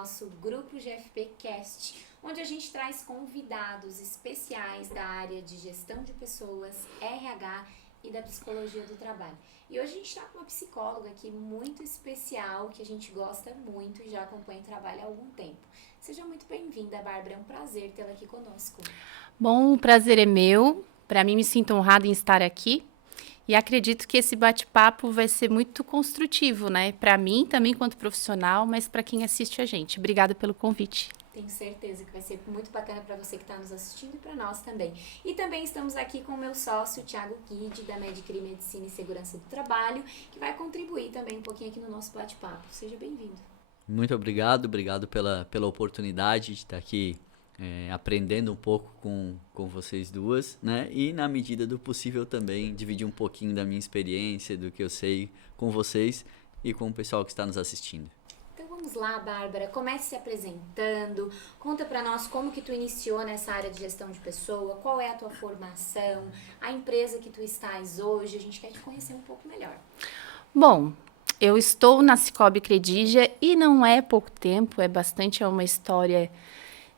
nosso Grupo GFP Cast, onde a gente traz convidados especiais da área de gestão de pessoas, RH e da psicologia do trabalho. E hoje a gente está com uma psicóloga aqui muito especial, que a gente gosta muito e já acompanha o trabalho há algum tempo. Seja muito bem-vinda, Bárbara, é um prazer tê-la aqui conosco. Bom, o prazer é meu. Para mim, me sinto honrada em estar aqui. E acredito que esse bate-papo vai ser muito construtivo, né? Para mim, também quanto profissional, mas para quem assiste a gente. Obrigada pelo convite. Tenho certeza que vai ser muito bacana para você que está nos assistindo e para nós também. E também estamos aqui com o meu sócio, Thiago Guide, da Medicri Medicina e Segurança do Trabalho, que vai contribuir também um pouquinho aqui no nosso bate-papo. Seja bem-vindo. Muito obrigado pela oportunidade de estar aqui aprendendo um pouco com vocês duas, né? E na medida do possível também dividir um pouquinho da minha experiência, do que eu sei com vocês e com o pessoal que está nos assistindo. Então vamos lá, Bárbara, comece se apresentando, conta pra nós como que tu iniciou nessa área de gestão de pessoa, qual é a tua formação, a empresa que tu estás hoje, a gente quer te conhecer um pouco melhor. Bom, eu estou na Cicobi Credigia e não é pouco tempo, é uma história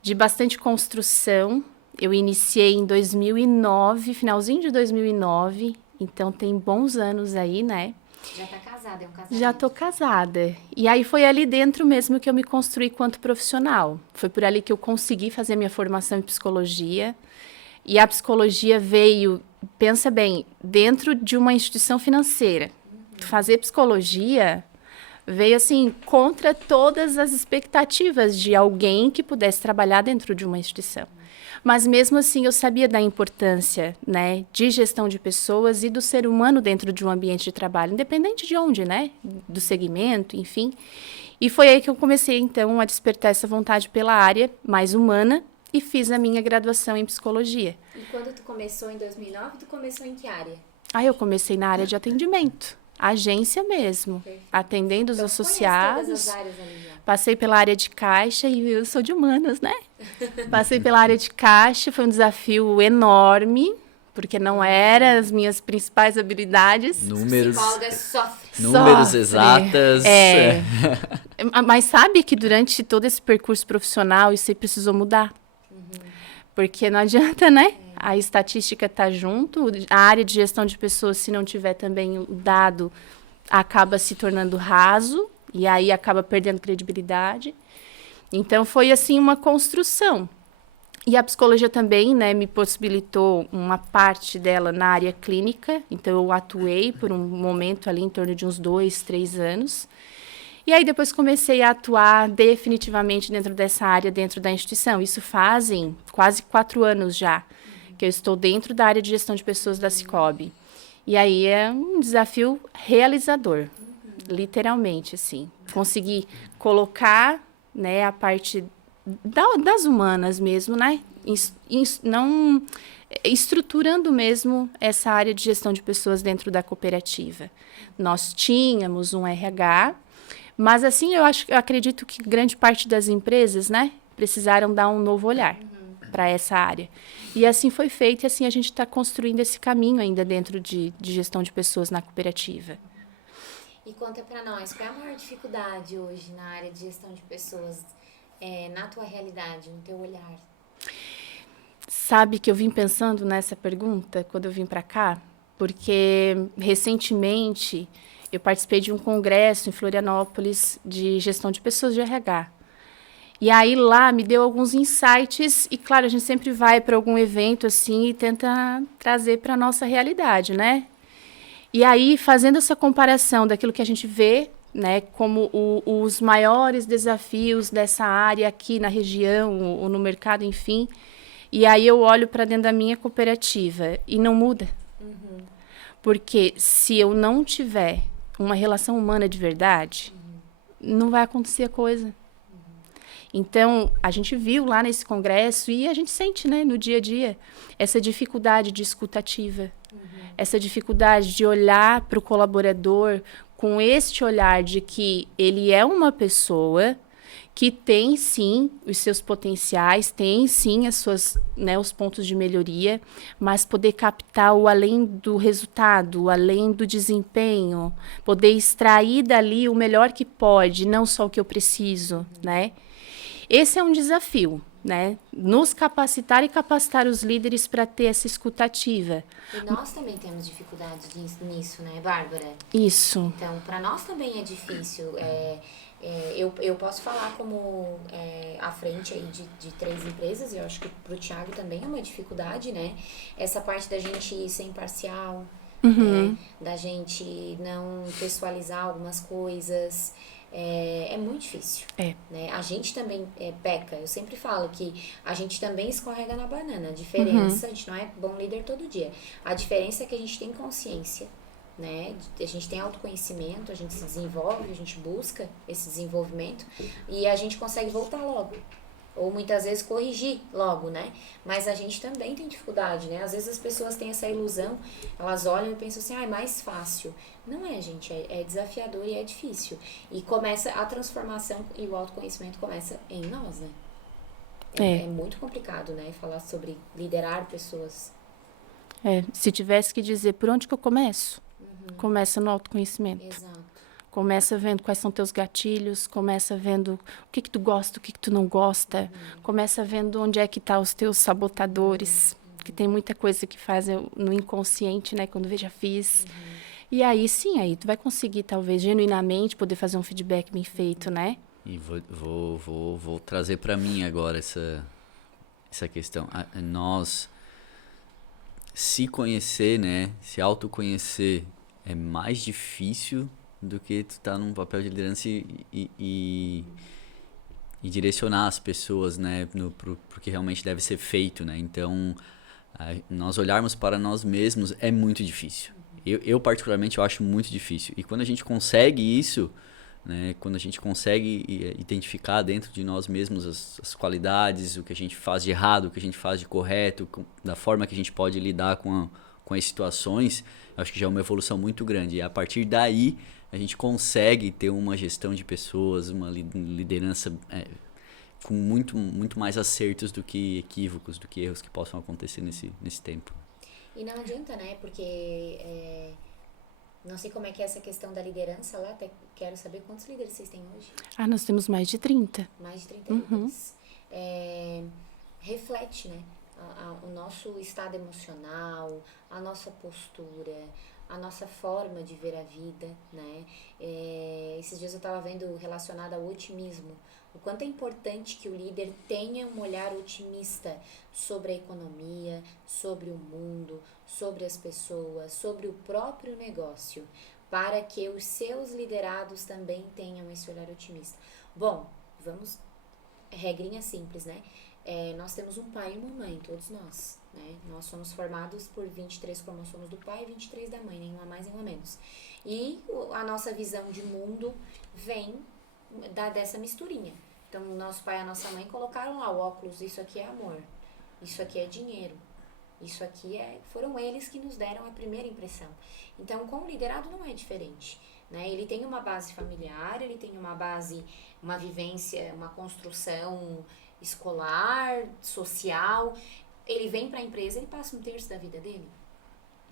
de bastante construção. Eu iniciei em 2009, finalzinho de 2009, então tem bons anos aí, né? Já tá casada, é um casamento. Já tô casada. E aí foi ali dentro mesmo que eu me construí quanto profissional. Foi por ali que eu consegui fazer a minha formação em psicologia. E a psicologia veio, pensa bem, dentro de uma instituição financeira. Fazer psicologia veio assim contra todas as expectativas de alguém que pudesse trabalhar dentro de uma instituição. Mas mesmo assim eu sabia da importância, né, de gestão de pessoas e do ser humano dentro de um ambiente de trabalho, independente de onde, né, do segmento, enfim. E foi aí que eu comecei então a despertar essa vontade pela área mais humana e fiz a minha graduação em psicologia. E quando tu começou em 2009, tu começou em que área? Aí eu comecei na área de atendimento. Agência mesmo, Perfeito. atendendo os Então, associados. todas as áreas ali já. Passei pela área de caixa e eu sou de humanas, né? Passei pela área de caixa, foi um desafio enorme, porque não eram as minhas principais habilidades. Números Sofre. exatas. Mas sabe que durante todo esse percurso profissional isso aí precisou mudar. Porque não adianta, né? A estatística está junto, a área de gestão de pessoas, se não tiver também o dado, acaba se tornando raso, e aí acaba perdendo credibilidade. Então, foi, assim, uma construção. E a psicologia também, né, me possibilitou uma parte dela na área clínica, então eu atuei por um momento ali, em torno de uns 2, 3 anos. E aí depois comecei a atuar definitivamente dentro dessa área, dentro da instituição. Isso fazem quase 4 anos já, que eu estou dentro da área de gestão de pessoas da Cicobi. E aí é um desafio realizador, literalmente, assim. Conseguir colocar, né, a parte das humanas mesmo, né? Não estruturando mesmo essa área de gestão de pessoas dentro da cooperativa. Nós tínhamos um RH, mas assim eu acredito que grande parte das empresas, né, precisaram dar um novo olhar para essa área. E assim foi feito, e assim a gente está construindo esse caminho ainda dentro de gestão de pessoas na cooperativa. E conta pra nós, qual é a maior dificuldade hoje na área de gestão de pessoas, na tua realidade, no teu olhar? Sabe que eu vim pensando nessa pergunta quando eu vim para cá, porque recentemente eu participei de um congresso em Florianópolis de gestão de pessoas de RH. E aí lá me deu alguns insights e, claro, a gente sempre vai para algum evento assim e tenta trazer para a nossa realidade, né? E aí, fazendo essa comparação daquilo que a gente vê, né, como os maiores desafios dessa área aqui na região ou no mercado, enfim, e aí eu olho para dentro da minha cooperativa e não muda. Porque se eu não tiver uma relação humana de verdade, não vai acontecer a coisa. Então, a gente viu lá nesse congresso e a gente sente, né, no dia a dia, essa dificuldade de escutativa, essa dificuldade de olhar para o colaborador com este olhar de que ele é uma pessoa que tem, sim, os seus potenciais, tem, sim, as suas, né, os pontos de melhoria, mas poder captar o além do resultado, o além do desempenho, poder extrair dali o melhor que pode, não só o que eu preciso, né? Esse é um desafio, né? Nos capacitar e capacitar os líderes para ter essa escuta ativa. E nós também temos dificuldade nisso, né, Bárbara? Isso. Então, para nós também é difícil. Eu posso falar como à frente aí de 3 empresas, e eu acho que para o Thiago também é uma dificuldade, né? Essa parte da gente ser imparcial, né? Da gente não pessoalizar algumas coisas. É muito difícil. Né? A gente também peca. Eu sempre falo que a gente também escorrega na banana. A diferença, a gente não é bom líder todo dia. A diferença é que a gente tem consciência, né? A gente tem autoconhecimento, a gente se desenvolve, a gente busca esse desenvolvimento e a gente consegue voltar logo. Ou muitas vezes corrigir logo, né? Mas a gente também tem dificuldade, né? Às vezes as pessoas têm essa ilusão, elas olham e pensam assim, é mais fácil. Não é, gente, é desafiador e é difícil. E começa a transformação e o autoconhecimento começa em nós, né? É muito complicado, né? Falar sobre liderar pessoas. Se tivesse que dizer por onde que eu começo, começa no autoconhecimento. Exato. Começa vendo quais são teus gatilhos, começa vendo o que tu gosta, o que tu não gosta, começa vendo onde é que tá os teus sabotadores, que tem muita coisa que faz no inconsciente, né, quando eu já fiz. E aí sim, aí tu vai conseguir talvez genuinamente poder fazer um feedback bem feito, né? E vou trazer para mim agora essa questão. Nós se conhecer, né, se autoconhecer é mais difícil do que tu tá num papel de liderança e direcionar as pessoas, né, pro que realmente deve ser feito, né? Então, nós olharmos para nós mesmos é muito difícil. Eu particularmente, eu acho muito difícil. E quando a gente consegue isso, né, quando a gente consegue identificar dentro de nós mesmos as qualidades, o que a gente faz de errado, o que a gente faz de correto, da forma que a gente pode lidar com as situações, eu acho que já é uma evolução muito grande. E a partir daí, a gente consegue ter uma gestão de pessoas, uma liderança com muito mais acertos do que equívocos, do que erros que possam acontecer nesse tempo. E não adianta, né? Porque não sei como é que é essa questão da liderança lá, até quero saber quantos líderes vocês têm hoje. Nós temos mais de 30. Mais de 30 líderes. Reflete, né? O nosso estado emocional, a nossa postura, a nossa forma de ver a vida, né? Esses dias eu estava vendo relacionado ao otimismo, o quanto é importante que o líder tenha um olhar otimista sobre a economia, sobre o mundo, sobre as pessoas, sobre o próprio negócio, para que os seus liderados também tenham esse olhar otimista. Bom, vamos, regrinha simples, né? Nós temos um pai e uma mãe, todos nós, né? Nós somos formados por 23 cromossomos do pai e 23 da mãe, nenhuma mais, nenhuma menos. E a nossa visão de mundo vem dessa misturinha. Então, nosso pai e a nossa mãe colocaram lá o óculos, isso aqui é amor, isso aqui é dinheiro, isso aqui foram eles que nos deram a primeira impressão. Então, com o liderado não é diferente, né? Ele tem uma base familiar, ele tem uma base, uma vivência, uma construção escolar, social. Ele vem para a empresa, ele passa 1/3 da vida dele.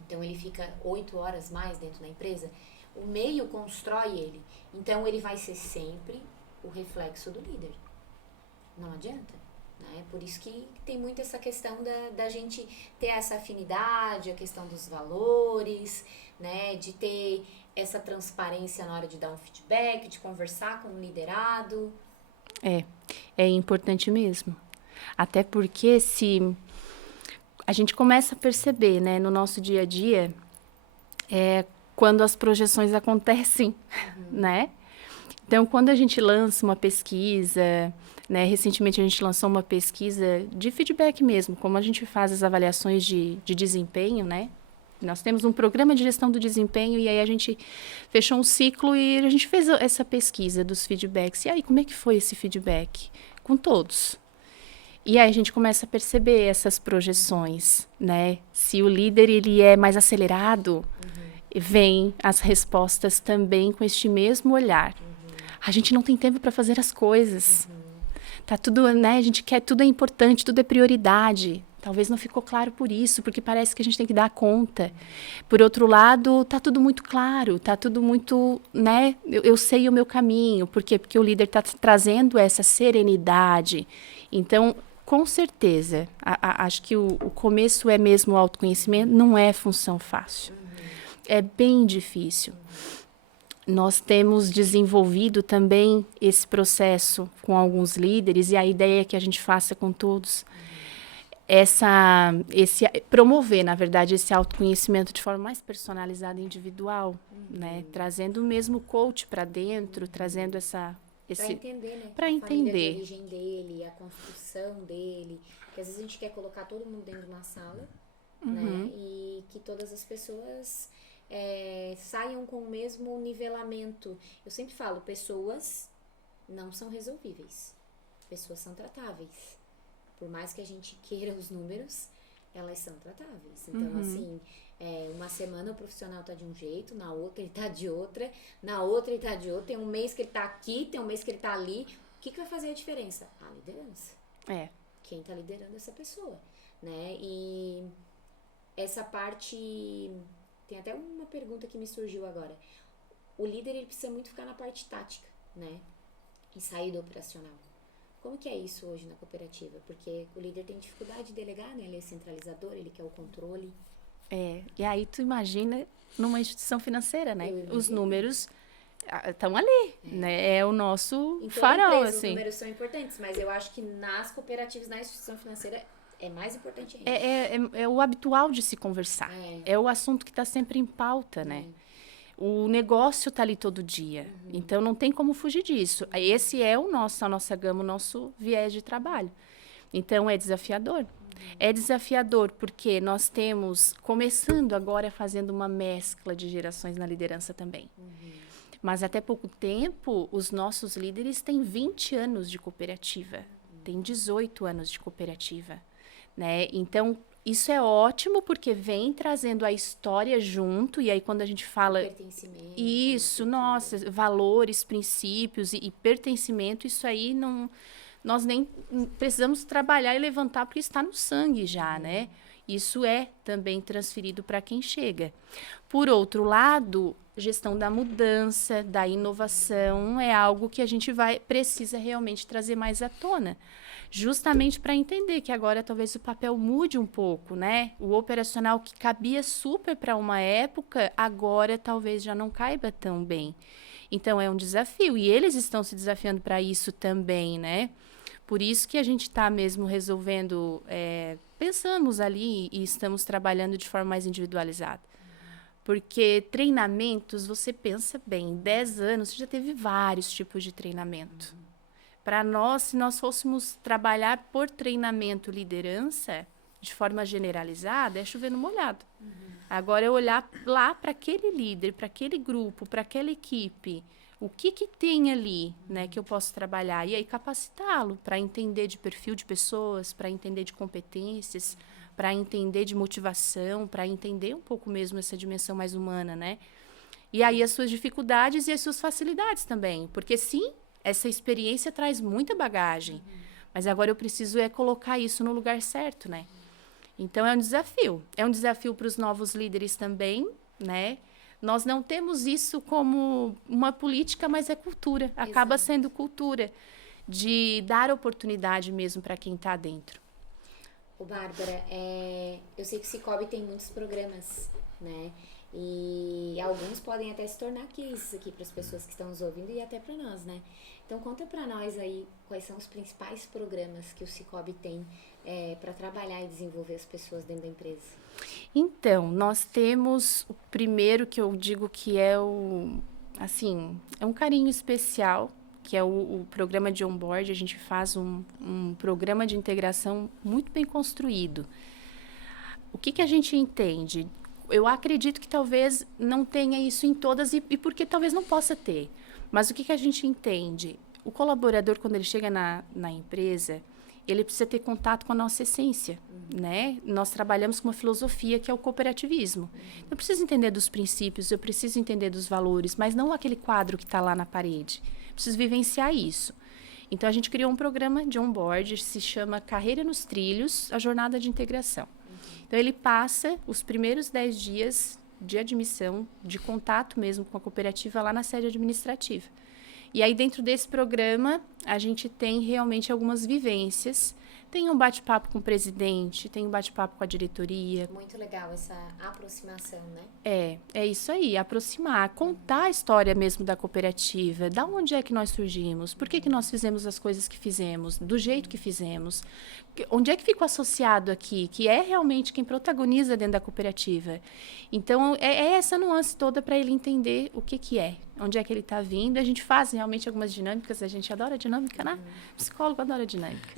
Então, ele fica 8 horas mais dentro da empresa. O meio constrói ele. Então, ele vai ser sempre o reflexo do líder. Não adianta, né? Por isso que tem muito essa questão da gente ter essa afinidade, a questão dos valores, né? De ter essa transparência na hora de dar um feedback, de conversar com o liderado. É importante mesmo. Até porque se a gente começa a perceber, né, no nosso dia a dia, quando as projeções acontecem, né? Então, quando a gente lança uma pesquisa, né, recentemente a gente lançou uma pesquisa de feedback mesmo, como a gente faz as avaliações de desempenho, né? Nós temos um programa de gestão do desempenho e aí a gente fechou um ciclo e a gente fez essa pesquisa dos feedbacks. E aí, como é que foi esse feedback? Com todos. E aí a gente começa a perceber essas projeções, né? Se o líder ele é mais acelerado, vem as respostas também com este mesmo olhar. A gente não tem tempo para fazer as coisas. Tá tudo, né? A gente quer, tudo é importante, tudo é prioridade. Talvez não ficou claro por isso, porque parece que a gente tem que dar conta. Por outro lado, tá tudo muito claro, tá tudo muito, né? Eu sei o meu caminho. Por quê? Porque o líder está trazendo essa serenidade. Então, com certeza, acho que o começo é mesmo o autoconhecimento, não é função fácil. É bem difícil. Nós temos desenvolvido também esse processo com alguns líderes, e a ideia é que a gente faça com todos promover, na verdade, esse autoconhecimento de forma mais personalizada e individual, né? Trazendo mesmo o coach para dentro, trazendo para entender, né? Para a entender. família de origem dele, a construção dele. Porque às vezes a gente quer colocar todo mundo dentro de uma sala, né? E que todas as pessoas saiam com o mesmo nivelamento. Eu sempre falo, pessoas não são resolvíveis. Pessoas são tratáveis. Por mais que a gente queira os números, elas são tratáveis. Então, assim, uma semana o profissional tá de um jeito, na outra ele tá de outra, na outra ele tá de outra. Tem um mês que ele tá aqui, tem um mês que ele tá ali. O que vai fazer a diferença? A liderança. Quem tá liderando essa pessoa, né? E essa parte... Tem até uma pergunta que me surgiu agora. O líder, ele precisa muito ficar na parte tática, né? E sair do operacional. Como que é isso hoje na cooperativa? Porque o líder tem dificuldade de delegar, né? Ele é centralizador, ele quer o controle. E aí tu imagina numa instituição financeira, né? Os números estão ali, né? É o nosso farol, empresa, assim. Os números são importantes, mas eu acho que nas cooperativas, na instituição financeira, é mais importante ainda. É o habitual de se conversar. É o assunto que está sempre em pauta, né? O negócio está ali todo dia. Então, não tem como fugir disso. Esse é a nossa gama, o nosso viés de trabalho. Então, é desafiador. É desafiador porque nós temos, começando agora, fazendo uma mescla de gerações na liderança também. Mas, até pouco tempo, os nossos líderes têm 20 anos de cooperativa. Têm 18 anos de cooperativa. Né? Então, isso é ótimo porque vem trazendo a história junto, e aí quando a gente fala pertencimento, isso, nossa, valores, princípios e pertencimento, isso aí nós nem precisamos trabalhar e levantar porque está no sangue já, né? Isso é também transferido para quem chega. Por outro lado, gestão da mudança, da inovação é algo que a gente precisa realmente trazer mais à tona. Justamente para entender que agora talvez o papel mude um pouco, né? O operacional que cabia super para uma época, agora talvez já não caiba tão bem. Então, é um desafio. E eles estão se desafiando para isso também, né? Por isso que a gente está mesmo resolvendo, pensamos ali e estamos trabalhando de forma mais individualizada. Porque treinamentos, você pensa bem, em 10 anos você já teve vários tipos de treinamento. Para nós, se nós fôssemos trabalhar por treinamento liderança, de forma generalizada, é chover no molhado. Agora, é olhar lá para aquele líder, para aquele grupo, para aquela equipe, o que tem ali, né, que eu posso trabalhar, e aí capacitá-lo para entender de perfil de pessoas, para entender de competências, para entender de motivação, para entender um pouco mesmo essa dimensão mais humana, né? E aí as suas dificuldades e as suas facilidades também, porque sim, essa experiência traz muita bagagem, mas agora eu preciso colocar isso no lugar certo, né? Então, é um desafio para os novos líderes também, né? Nós não temos isso como uma política, mas é cultura, acaba sendo cultura, de dar oportunidade mesmo para quem está dentro. Ô, Bárbara, eu sei que o Cicobi tem muitos programas, né? E alguns podem até se tornar cases aqui para as pessoas que estão nos ouvindo e até para nós, né? Então, conta para nós aí quais são os principais programas que o Cicobi tem para trabalhar e desenvolver as pessoas dentro da empresa. Então, nós temos o primeiro que eu digo que é um carinho especial, que é o programa de onboard. A gente faz um programa de integração muito bem construído. O que a gente entende? Eu acredito que talvez não tenha isso em todas e porque talvez não possa ter. Mas o que a gente entende? O colaborador, quando ele chega na empresa, ele precisa ter contato com a nossa essência, né? Nós trabalhamos com uma filosofia que é o cooperativismo. Eu preciso entender dos princípios, eu preciso entender dos valores, mas não aquele quadro que está lá na parede. Eu preciso vivenciar isso. Então, a gente criou um programa de onboard, se chama Carreira nos Trilhos, a Jornada de Integração. Então, ele passa os primeiros 10 dias de admissão, de contato mesmo com a cooperativa lá na sede administrativa. E aí, dentro desse programa, a gente tem realmente algumas vivências. Tem um bate-papo com o presidente, tem um bate-papo com a diretoria. Muito legal essa aproximação, né? É isso aí, aproximar, contar a história mesmo da cooperativa, da onde é que nós surgimos, por que nós fizemos as coisas que fizemos, do jeito que fizemos, onde é que ficou associado aqui, que é realmente quem protagoniza dentro da cooperativa. Então, é essa nuance toda para ele entender o que é, onde é que ele está vindo. A gente faz realmente algumas dinâmicas, a gente adora dinâmica, né? Psicólogo adora dinâmica.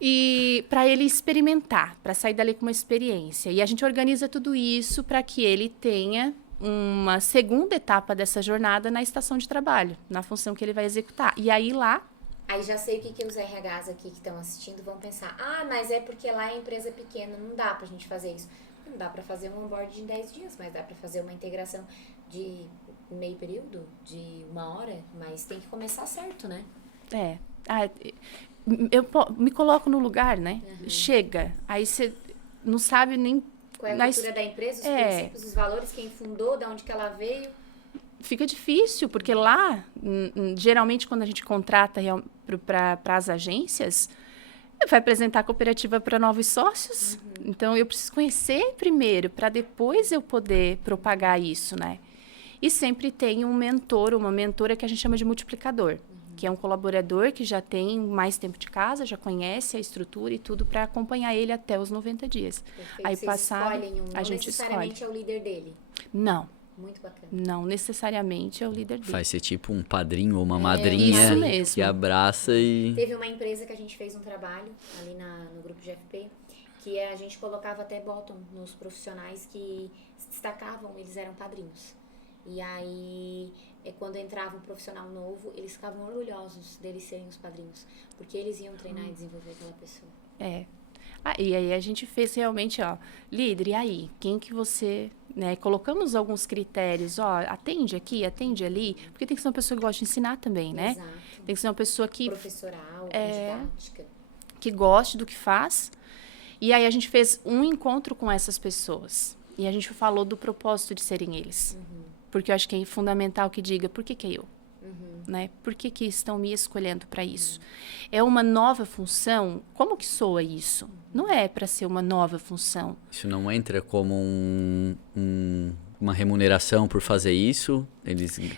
E para ele experimentar, para sair dali com uma experiência. E a gente organiza tudo isso para que ele tenha uma segunda etapa dessa jornada na estação de trabalho, na função que ele vai executar. E aí lá... Aí já sei o que os RHs aqui que estão assistindo vão pensar. Ah, mas é porque lá é empresa pequena, não dá pra gente fazer isso. Não dá pra fazer um onboard em 10 dias, mas dá pra fazer uma integração de meio período, de 1 hora, mas tem que começar certo, né? Eu me coloco no lugar, né? Chega, aí você não sabe nem... Qual é a cultura da empresa, os princípios, os valores, quem fundou, de onde que ela veio. Fica difícil, porque lá, geralmente, quando a gente contrata para as agências, vai apresentar a cooperativa para novos sócios. Então, eu preciso conhecer primeiro, para depois eu poder propagar isso, né? E sempre tem um mentor, uma mentora que a gente chama de multiplicador, que é um colaborador que já tem mais tempo de casa, já conhece a estrutura e tudo para acompanhar ele até os 90 dias. Perfeito. Aí, vocês passado, escolhem um, a gente necessariamente escolhe. é o líder dele. Não. Muito bacana. Não necessariamente é o líder dele. Vai ser tipo um padrinho ou uma madrinha isso mesmo. que abraça e... Teve uma empresa que a gente fez um trabalho ali no grupo de FP, que a gente colocava até bottom nos profissionais que se destacavam, eles eram padrinhos. E aí, quando entrava um profissional novo, eles ficavam orgulhosos deles serem os padrinhos, porque eles iam treinar e desenvolver aquela pessoa. E aí a gente fez realmente, líder, e aí? Quem que você... Né, colocamos alguns critérios, atende aqui, atende ali, porque tem que ser uma pessoa que gosta de ensinar também, né? Exato. Tem que ser uma pessoa que... Professoral, didática. Que goste do que faz. E aí a gente fez um encontro com essas pessoas. E a gente falou do propósito de serem eles. Porque eu acho que é fundamental que diga, por que é eu? Né? Por que estão me escolhendo para isso? É uma nova função? Como que soa isso? Não é para ser uma nova função. Isso não entra como uma remuneração por fazer isso?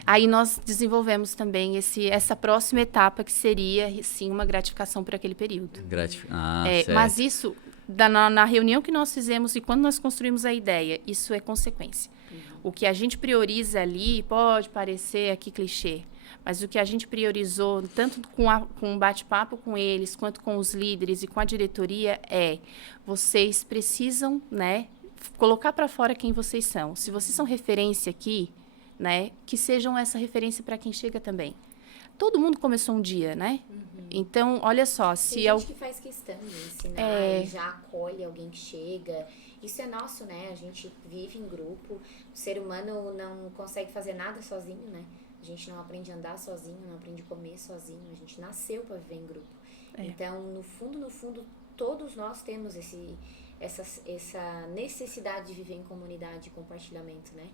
Aí nós desenvolvemos também essa próxima etapa, que seria, sim, uma gratificação por aquele período. Certo. Mas isso, na reunião que nós fizemos e quando nós construímos a ideia, isso é consequência. O que a gente prioriza ali pode parecer aqui clichê, mas o que a gente priorizou, tanto com o bate-papo com eles, quanto com os líderes e com a diretoria, vocês precisam, né, colocar para fora quem vocês são. Se vocês são referência aqui, né, que sejam essa referência para quem chega também. Todo mundo começou um dia, né? Então, olha só, se tem gente que faz questão de ensinar e já acolhe alguém que chega. Isso é nosso, né? A gente vive em grupo. O ser humano não consegue fazer nada sozinho, né? A gente não aprende a andar sozinho, não aprende a comer sozinho. A gente nasceu para viver em grupo. Então, no fundo, todos nós temos essa necessidade de viver em comunidade e compartilhamento, né?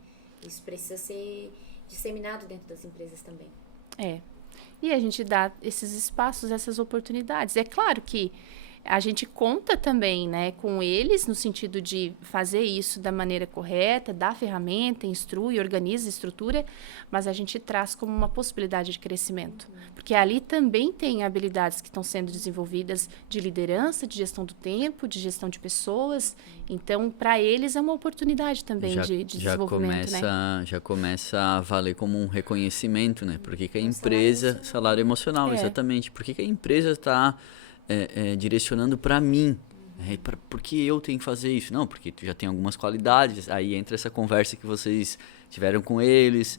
Isso precisa ser disseminado dentro das empresas também. E a gente dá esses espaços, essas oportunidades. É claro que a gente conta também, né, com eles, no sentido de fazer isso da maneira correta, dar ferramenta, instrui, organiza, estrutura, mas a gente traz como uma possibilidade de crescimento. Porque ali também tem habilidades que estão sendo desenvolvidas de liderança, de gestão do tempo, de gestão de pessoas. Então, para eles é uma oportunidade também de desenvolvimento, né? Já começa a valer como um reconhecimento, né? Por que a empresa... Salário emocional, exatamente. Por que a empresa está... direcionando para mim. Por que eu tenho que fazer isso? Não, porque tu já tem algumas qualidades. Aí entra essa conversa que vocês tiveram com eles,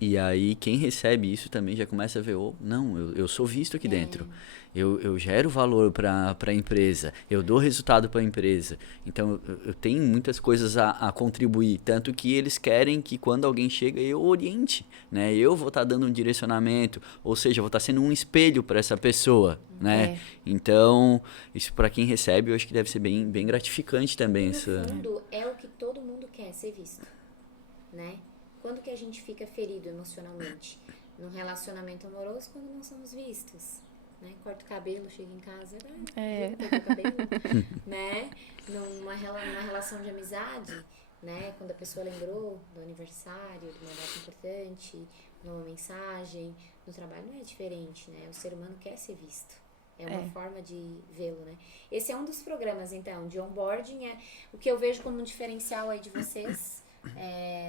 e aí quem recebe isso também já começa a ver, não, eu sou visto aqui dentro. Eu gero valor para a empresa, eu dou resultado para a empresa. Então, eu tenho muitas coisas a contribuir. Tanto que eles querem que quando alguém chega, eu oriente. Né? Eu vou estar dando um direcionamento, ou seja, eu vou estar sendo um espelho para essa pessoa. Né? Então, isso para quem recebe, eu acho que deve ser bem, bem gratificante também. No fundo, é o que todo mundo quer, ser visto. Né? Quando que a gente fica ferido emocionalmente? Num relacionamento amoroso, quando não somos vistos. Né? Corta o cabelo, chega em casa, corta o cabelo, né? Numa relação de amizade, né? Quando a pessoa lembrou do aniversário, de uma data importante, de uma mensagem, no trabalho não é diferente, né? O ser humano quer ser visto. É uma forma de vê-lo, né? Esse é um dos programas, então, de onboarding. O que eu vejo como um diferencial aí de vocês,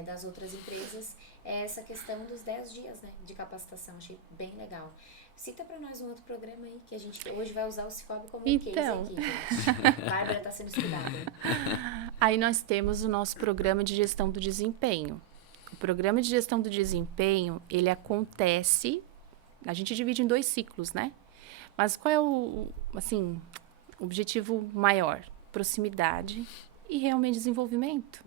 das outras empresas, é essa questão dos 10 dias, né? De capacitação. Achei bem legal. Cita pra nós um outro programa aí, que a gente hoje vai usar o Cicobi como case aqui, gente. Bárbara tá sendo estudada. Aí nós temos o nosso programa de gestão do desempenho. O programa de gestão do desempenho, ele acontece, a gente divide em 2 ciclos, né? Mas qual é o objetivo maior? Proximidade e realmente desenvolvimento.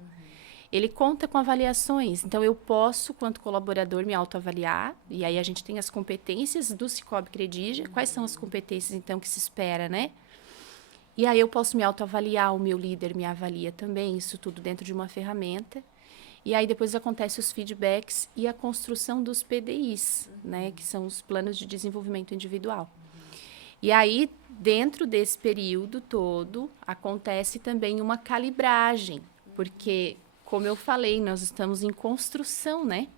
Ele conta com avaliações, então eu posso, quanto colaborador, me autoavaliar, e aí a gente tem as competências do Cicobi Credigia. Quais são as competências, então, que se espera, né? E aí eu posso me autoavaliar, o meu líder me avalia também, isso tudo dentro de uma ferramenta. E aí depois acontece os feedbacks e a construção dos PDIs, né? Que são os planos de desenvolvimento individual. E aí, dentro desse período todo, acontece também uma calibragem, porque, como eu falei, nós estamos em construção, né?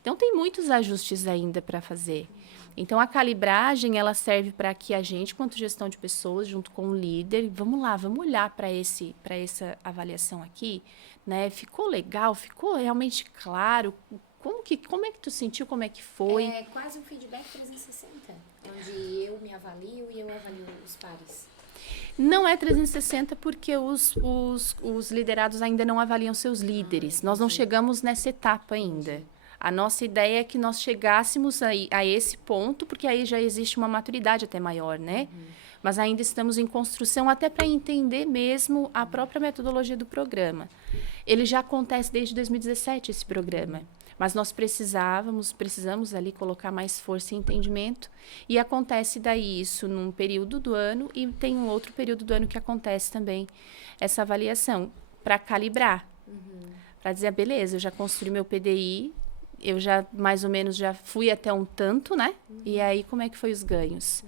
Então, tem muitos ajustes ainda para fazer. Então, a calibragem, ela serve para que a gente, quanto gestão de pessoas, junto com o líder, vamos lá, vamos olhar para essa avaliação aqui, né? Ficou legal? Ficou realmente claro? Como é que tu sentiu? Como é que foi? É quase um feedback 360, onde eu me avalio e eu avalio os pares. Não é 360 porque os liderados ainda não avaliam seus líderes. Nós não chegamos nessa etapa ainda. A nossa ideia é que nós chegássemos a esse ponto, porque aí já existe uma maturidade até maior, né? Mas ainda estamos em construção até para entender mesmo a própria metodologia do programa. Ele já acontece desde 2017, esse programa. Mas nós precisamos ali colocar mais força e entendimento. E acontece daí isso num período do ano e tem um outro período do ano que acontece também essa avaliação para calibrar. Para dizer, beleza, eu já construí meu PDI, eu já mais ou menos já fui até um tanto, né? E aí como é que foi os ganhos?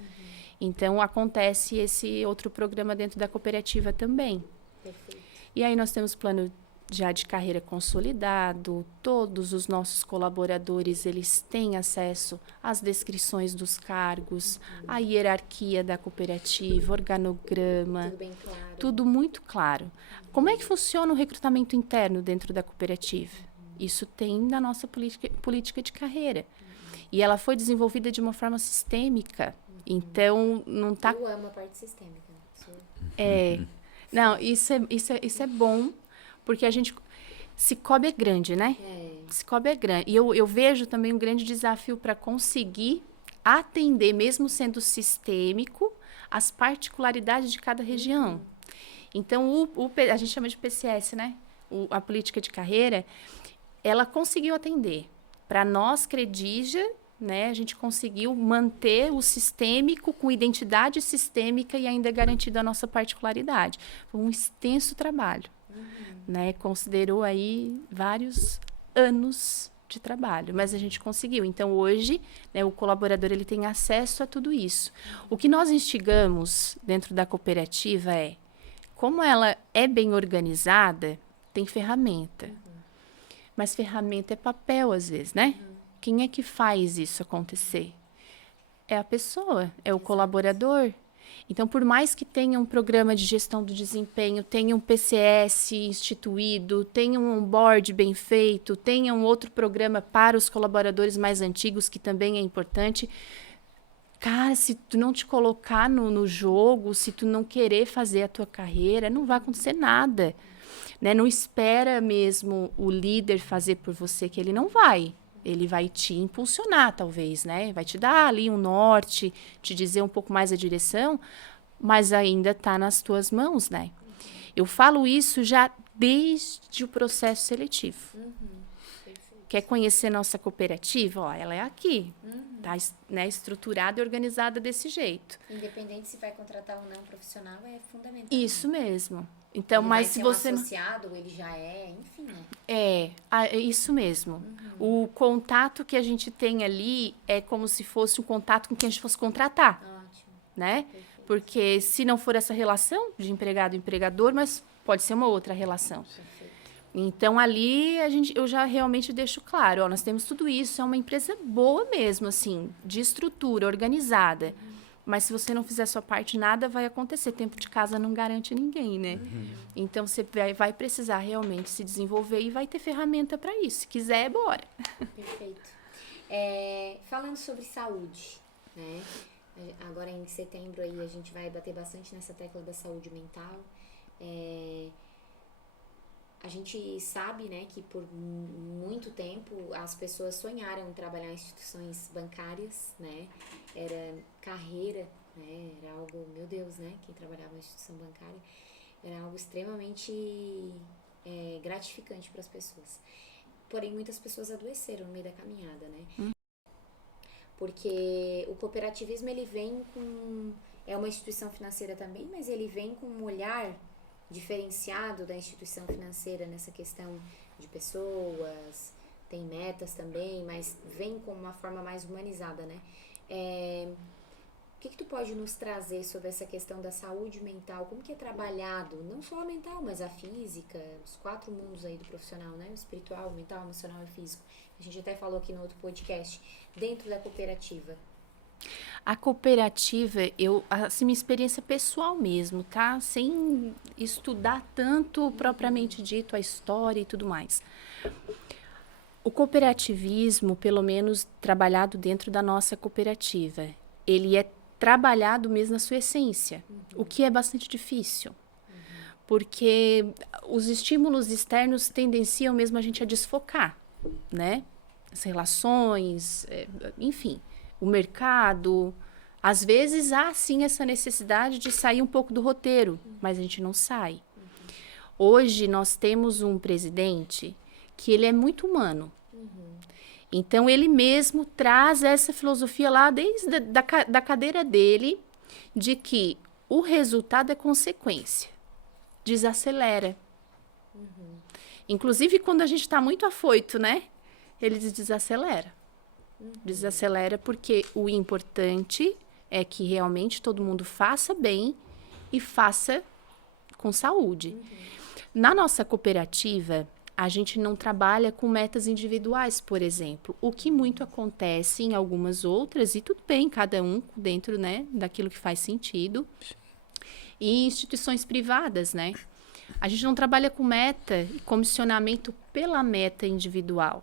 Então acontece esse outro programa dentro da cooperativa também. Perfeito. E aí nós temos plano já de carreira consolidado, todos os nossos colaboradores, eles têm acesso às descrições dos cargos, à hierarquia da cooperativa, organograma, Tudo bem claro. tudo muito claro. Como é que funciona o recrutamento interno dentro da cooperativa? Isso tem na nossa política de carreira. E ela foi desenvolvida de uma forma sistêmica. Então, não está... Eu amo a parte sistêmica. Não, isso é bom, porque a gente... Cicobi é grande, né? Cicobi é grande. E eu vejo também um grande desafio para conseguir atender, mesmo sendo sistêmico, as particularidades de cada região. Então, a gente chama de PCS, né? A política de carreira, ela conseguiu atender. Para nós, Credigia, né, a gente conseguiu manter o sistêmico com identidade sistêmica e ainda garantido a nossa particularidade. Foi um extenso trabalho. Né? Considerou aí vários anos de trabalho, mas a gente conseguiu. Então, hoje, né, o colaborador ele tem acesso a tudo isso. O que nós instigamos dentro da cooperativa é, como ela é bem organizada, tem ferramenta. Mas ferramenta é papel, às vezes, né? Quem é que faz isso acontecer? É a pessoa, é o colaborador. Então, por mais que tenha um programa de gestão do desempenho, tenha um PCS instituído, tenha um onboard bem feito, tenha um outro programa para os colaboradores mais antigos, que também é importante, Cara, se tu não te colocar no jogo, se tu não querer fazer a tua carreira, não vai acontecer nada, né? Não espera mesmo o líder fazer por você, que ele não vai. Ele vai te impulsionar, talvez, né? Vai te dar ali um norte, te dizer um pouco mais a direção, mas ainda está nas tuas mãos, né? Eu falo isso já desde o processo seletivo. Quer conhecer nossa cooperativa? Ó, ela é aqui. Tá, né, estruturada e organizada desse jeito. Independente se vai contratar ou não um profissional, é fundamental. Isso mesmo. Então, ele mas vai se ser você um não... associado, ele já é, enfim, né? É isso mesmo. O contato que a gente tem ali é como se fosse um contato com quem a gente fosse contratar, Ótimo. né? Perfeito. Porque se não for essa relação de empregado e empregador, mas pode ser uma outra relação. Perfeito. Então, ali, eu já realmente deixo claro, ó, nós temos tudo isso, é uma empresa boa mesmo, assim, de estrutura, organizada. Mas se você não fizer a sua parte, nada vai acontecer. Tempo de casa não garante ninguém, né? Então, você vai precisar realmente se desenvolver e vai ter ferramenta para isso. Se quiser, bora. Perfeito. Falando sobre saúde, né? Agora em setembro aí a gente vai bater bastante nessa tecla da saúde mental. A gente sabe, né, que por muito tempo as pessoas sonharam em trabalhar em instituições bancárias, né? Era carreira, né? Era algo, meu Deus, né? Quem trabalhava em instituição bancária era algo extremamente gratificante para as pessoas. Porém, muitas pessoas adoeceram no meio da caminhada, né? Porque o cooperativismo, ele vem com... É uma instituição financeira também, mas ele vem com um olhar diferenciado da instituição financeira nessa questão de pessoas, tem metas também, mas vem com uma forma mais humanizada, né? O que tu pode nos trazer sobre essa questão da saúde mental? Como que é trabalhado, não só a mental, mas a física, os 4 mundos aí do profissional, né? O espiritual, o mental, o emocional e o físico. A gente até falou aqui no outro podcast, dentro da cooperativa. A cooperativa, assim, minha experiência pessoal mesmo, tá? Sem estudar tanto propriamente dito a história e tudo mais. O cooperativismo, pelo menos trabalhado dentro da nossa cooperativa, ele é trabalhado mesmo na sua essência, o que é bastante difícil. Porque os estímulos externos tendenciam mesmo a gente a desfocar, né? As relações, enfim, o mercado. Às vezes há sim essa necessidade de sair um pouco do roteiro, mas a gente não sai. Hoje nós temos um presidente que ele é muito humano. Então ele mesmo traz essa filosofia lá desde da cadeira dele, de que o resultado é consequência. Desacelera. Inclusive quando a gente está muito afoito, né? Ele desacelera. Desacelera porque o importante é que realmente todo mundo faça bem e faça com saúde. Na nossa cooperativa, a gente não trabalha com metas individuais, por exemplo, o que muito acontece em algumas outras, e tudo bem, cada um dentro, né, daquilo que faz sentido. E em instituições privadas, né? A gente não trabalha com meta e comissionamento pela meta individual.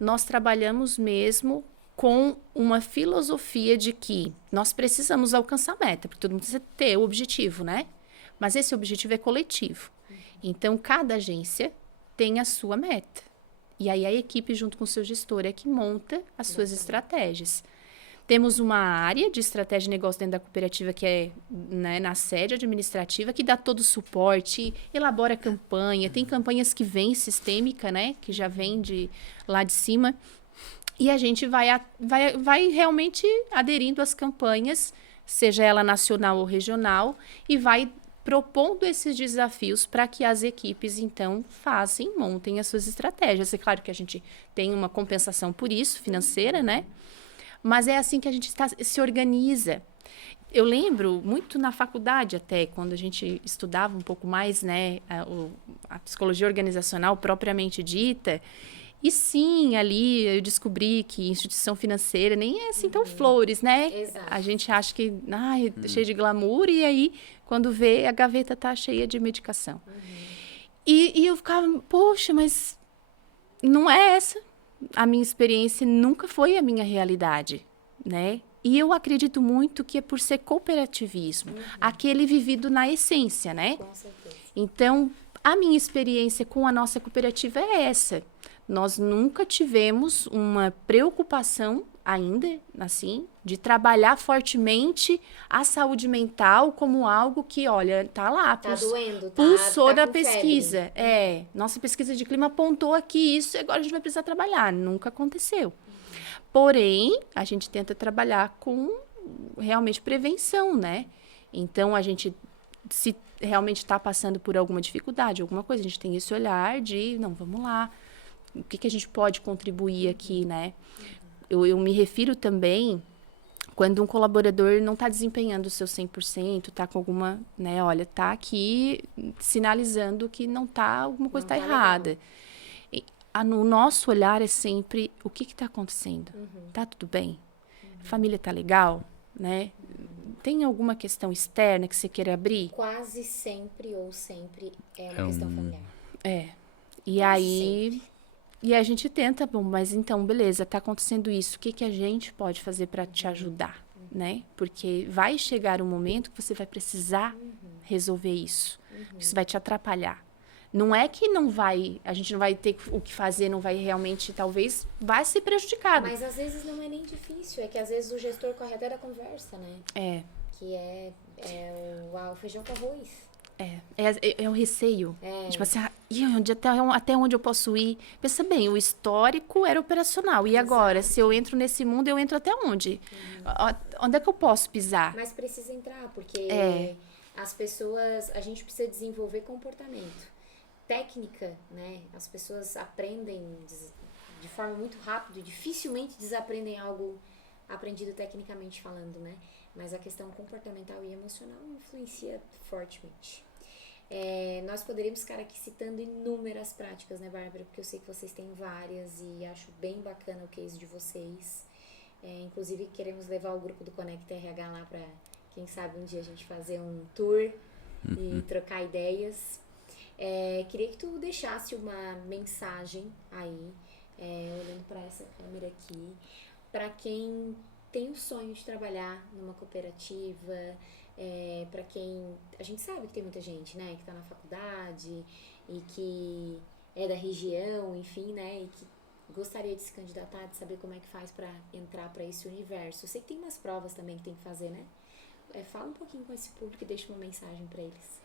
Nós trabalhamos mesmo com uma filosofia de que nós precisamos alcançar a meta, porque todo mundo precisa ter o objetivo, né? Mas esse objetivo é coletivo. Então, cada agência tem a sua meta. E aí a equipe, junto com o seu gestor, é que monta as suas estratégias. Temos uma área de estratégia de negócio dentro da cooperativa, que é, né, na sede administrativa, que dá todo o suporte, elabora campanha. Tem campanhas que vêm sistêmica, né? Que já vem lá de cima. E a gente vai realmente aderindo às campanhas, seja ela nacional ou regional, e vai propondo esses desafios para que as equipes, então, montem as suas estratégias. É claro que a gente tem uma compensação por isso, financeira, né? Mas é assim que a gente se organiza. Eu lembro muito na faculdade até, quando a gente estudava um pouco mais, né, a psicologia organizacional propriamente dita. E sim, ali eu descobri que instituição financeira nem é assim tão flores, né? Exato. A gente acha que é cheio de glamour e aí, quando vê, a gaveta tá cheia de medicação. E eu ficava, poxa, mas não é essa. A minha experiência nunca foi a minha realidade, né? E eu acredito muito que é por ser cooperativismo, aquele vivido na essência, né? Com certeza. Então, a minha experiência com a nossa cooperativa é essa. Nós nunca tivemos uma preocupação ainda, assim, de trabalhar fortemente a saúde mental como algo que, olha, tá lá. Tá doendo, tá? Pulsou tá da com pesquisa. febre. Nossa pesquisa de clima apontou aqui isso e agora a gente vai precisar trabalhar. Nunca aconteceu. Porém, a gente tenta trabalhar com realmente prevenção, né? Então, a gente, se realmente está passando por alguma dificuldade, alguma coisa, a gente tem esse olhar de, não, vamos lá, o que a gente pode contribuir aqui, né? Eu me refiro também quando um colaborador não está desempenhando o seu 100%, está com alguma, né, olha, está aqui sinalizando que não tá, alguma coisa está errada. No nosso olhar é sempre o que está acontecendo? Tá tudo bem? A família tá legal? Né? Tem alguma questão externa que você queira abrir? Quase sempre ou sempre é uma questão familiar. E aí... E a gente tenta, bom, mas então, beleza, tá acontecendo isso. O que a gente pode fazer para te ajudar, né? Porque vai chegar um momento que você vai precisar resolver isso. Isso vai te atrapalhar. Não é que não vai, a gente não vai ter o que fazer, não vai realmente, talvez, vai ser prejudicado. Mas às vezes não é nem difícil, é que às vezes o gestor corre até da conversa, né? Que é o feijão com arroz. É o receio. Tipo assim, até onde eu posso ir? Pensa bem, o histórico era operacional. E agora, se eu entro nesse mundo, eu entro até onde? Onde é que eu posso pisar? Mas precisa entrar, porque as pessoas, a gente precisa desenvolver comportamento. Técnica, né? As pessoas aprendem de forma muito rápida e dificilmente desaprendem algo aprendido tecnicamente falando, né? Mas a questão comportamental e emocional influencia fortemente. Nós poderíamos ficar aqui citando inúmeras práticas, né, Bárbara? Porque eu sei que vocês têm várias e acho bem bacana o case de vocês. Inclusive, queremos levar o grupo do Conecta RH lá para, quem sabe, um dia a gente fazer um tour e trocar ideias. Queria que tu deixasse uma mensagem aí, olhando para essa câmera aqui, para quem tem o sonho de trabalhar numa cooperativa, para quem... A gente sabe que tem muita gente, né, que está na faculdade e que é da região, enfim, né, e que gostaria de se candidatar, de saber como é que faz para entrar para esse universo. Eu sei que tem umas provas também que tem que fazer, né? Fala um pouquinho com esse público e deixa uma mensagem para eles.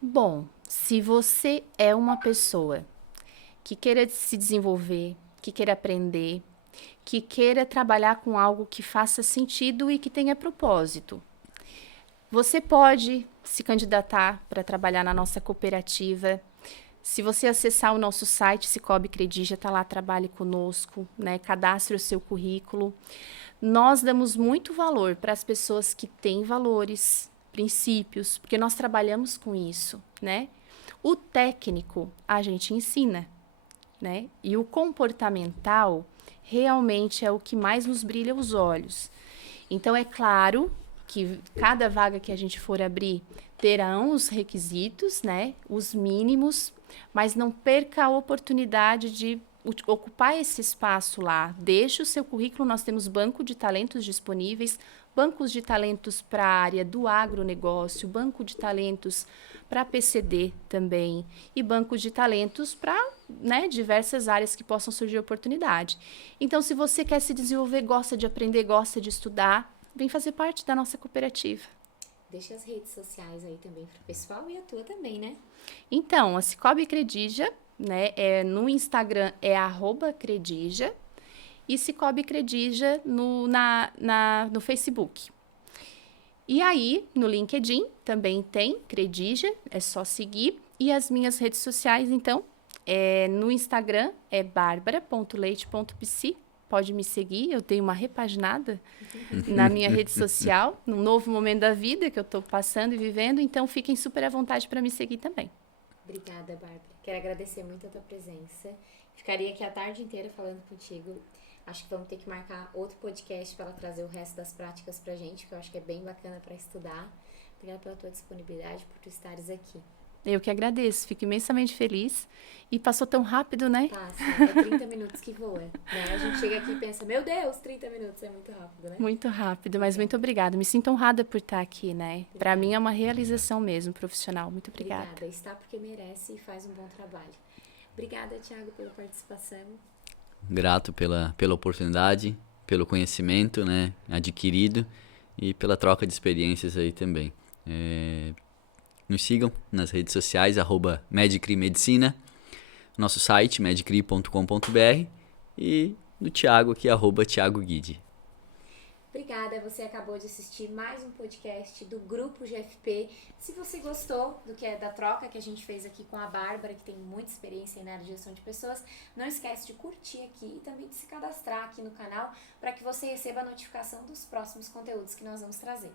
Bom, se você é uma pessoa que queira se desenvolver, que queira aprender, que queira trabalhar com algo que faça sentido e que tenha propósito, você pode se candidatar para trabalhar na nossa cooperativa. Se você acessar o nosso site, Cicobi Credija, está lá, trabalhe conosco, né? Cadastre o seu currículo. Nós damos muito valor para as pessoas que têm valores, princípios, porque nós trabalhamos com isso, né? O técnico a gente ensina, né? E o comportamental realmente é o que mais nos brilha os olhos. Então, é claro que cada vaga que a gente for abrir terão os requisitos, né? Os mínimos, mas não perca a oportunidade de ocupar esse espaço lá. Deixe o seu currículo, nós temos banco de talentos disponíveis, bancos de talentos para a área do agronegócio, banco de talentos para PCD também, e bancos de talentos para, né, diversas áreas que possam surgir oportunidade. Então, se você quer se desenvolver, gosta de aprender, gosta de estudar, vem fazer parte da nossa cooperativa. Deixa as redes sociais aí também para o pessoal e a tua também, né? Então, a Cicobi Credija, né, no Instagram é @Credija, e Cicobi Credija no Facebook. E aí, no LinkedIn também tem Credija, é só seguir. E as minhas redes sociais, então, no Instagram é barbara.leite.psi. Pode me seguir, eu tenho uma repaginada na minha rede social, num novo momento da vida que eu estou passando e vivendo. Então, fiquem super à vontade para me seguir também. Obrigada, Bárbara. Quero agradecer muito a tua presença. Ficaria aqui a tarde inteira falando contigo. Acho que vamos ter que marcar outro podcast para ela trazer o resto das práticas pra gente, que eu acho que é bem bacana para estudar. Obrigada pela tua disponibilidade, por tu estares aqui. Eu que agradeço, fico imensamente feliz. E passou tão rápido, né? Passa, é 30 minutos que voa, né? A gente chega aqui e pensa, meu Deus, 30 minutos é muito rápido, né? Muito rápido, mas muito obrigada. Me sinto honrada por estar aqui, né? Para mim é uma realização mesmo, profissional. Muito obrigada. Obrigada, está porque merece e faz um bom trabalho. Obrigada, Thiago, pela participação. Grato pela oportunidade, pelo conhecimento, né, adquirido e pela troca de experiências aí também. Nos sigam nas redes sociais, @Medicri Medicina, nosso site, medicri.com.br e do Thiago aqui, @Thiago Guide. Obrigada, você acabou de assistir mais um podcast do Grupo GFP. Se você gostou da troca que a gente fez aqui com a Bárbara, que tem muita experiência na área de gestão de pessoas, não esquece de curtir aqui e também de se cadastrar aqui no canal para que você receba a notificação dos próximos conteúdos que nós vamos trazer.